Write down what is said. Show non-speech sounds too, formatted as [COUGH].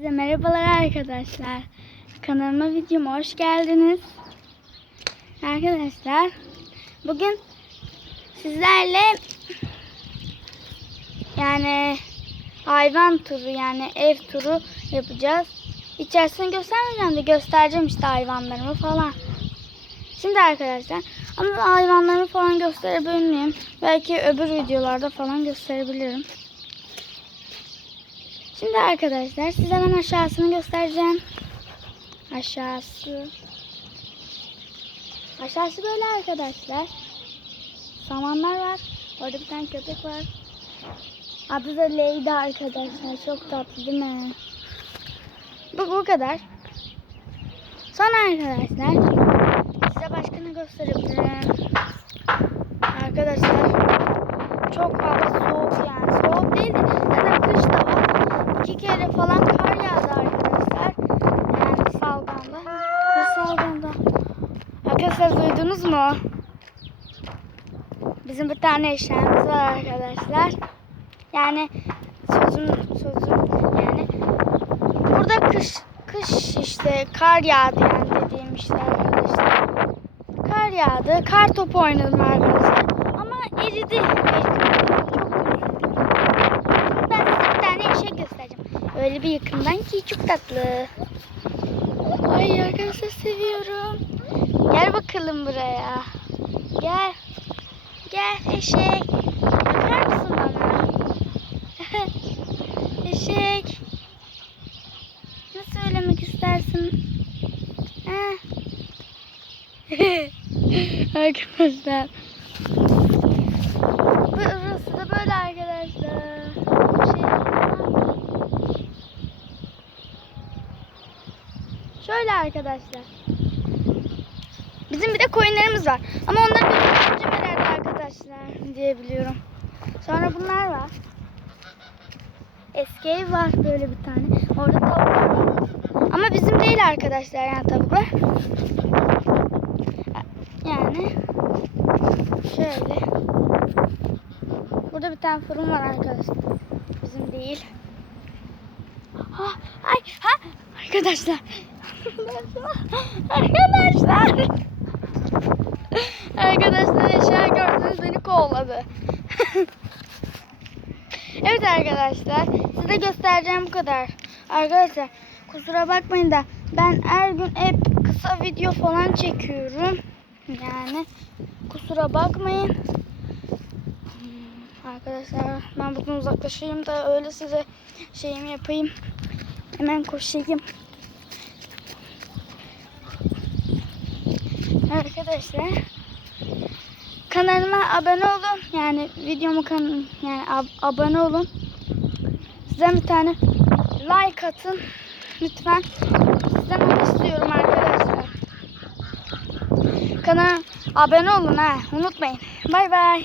Size merhabalar arkadaşlar. Kanalıma videoma hoş geldiniz. Arkadaşlar bugün sizlerle yani hayvan turu yani ev turu yapacağız. İçerisini göstermeyeceğim de göstereceğim işte hayvanlarımı falan. Şimdi arkadaşlar ama hayvanlarımı falan gösterebilir miyim? Belki öbür videolarda falan gösterebilirim. Şimdi arkadaşlar size ben aşağısını göstereceğim. Aşağısı. Aşağısı böyle arkadaşlar. Samanlar var. Orada bir tane köpek var. Adı da Leyda arkadaşlar. Çok tatlı değil mi? Bu bu kadar. Sonra arkadaşlar size başkanı gösterebilirim. Arkadaşlar çok hava soğuk yani. Soğuk değil de zaten kış da var. Falan kar yağdı arkadaşlar. Yani salganda. Ne salganda? Arkadaşlar duydunuz mu? Bizim bir tane eşeğimiz var arkadaşlar. Yani sözüm sözüm yani burada kış kış işte kar yağdı yani dediğim işte arkadaşlar. Kar yağdı. Kar topu oynadım arkadaşlar. Ama eridi. eridi. Çok üzüldüm. Şimdi ben size bir tane eşek göstereceğim. Öyle bir yakından ki çok tatlı. Ay arkadaşlar seviyorum. Gel bakalım buraya. Gel. Gel eşek. Bakar mısın bana? [LAUGHS] eşek. Ne söylemek istersin? [LAUGHS] Arkadaşlar. Burası da böyle arkadaşlar. Şöyle arkadaşlar. Bizim bir de koyunlarımız var. Ama onları göstereceğim herhalde arkadaşlar diyebiliyorum. Sonra bunlar var. Eski ev var böyle bir tane. Orada tavuklar var. Ama bizim değil arkadaşlar yani tavuklar. Yani şöyle. Burada bir tane fırın var arkadaşlar. Bizim değil. Ha, ay, ha, arkadaşlar. Arkadaşlar. arkadaşlar eşya gördünüz beni kovaladı. evet arkadaşlar. Size göstereceğim bu kadar. Arkadaşlar kusura bakmayın da ben her gün hep kısa video falan çekiyorum. Yani kusura bakmayın. Hmm, Arkadaşlar ben buradan uzaklaşayım da öyle size şeyimi yapayım. Hemen koşayım. Arkadaşlar kanalıma abone olun. Yani videomu kan yani ab- abone olun. Size bir tane like atın. Lütfen. Sizden istiyorum arkadaşlar. Kanala abone olun ha. Unutmayın. Bay bay.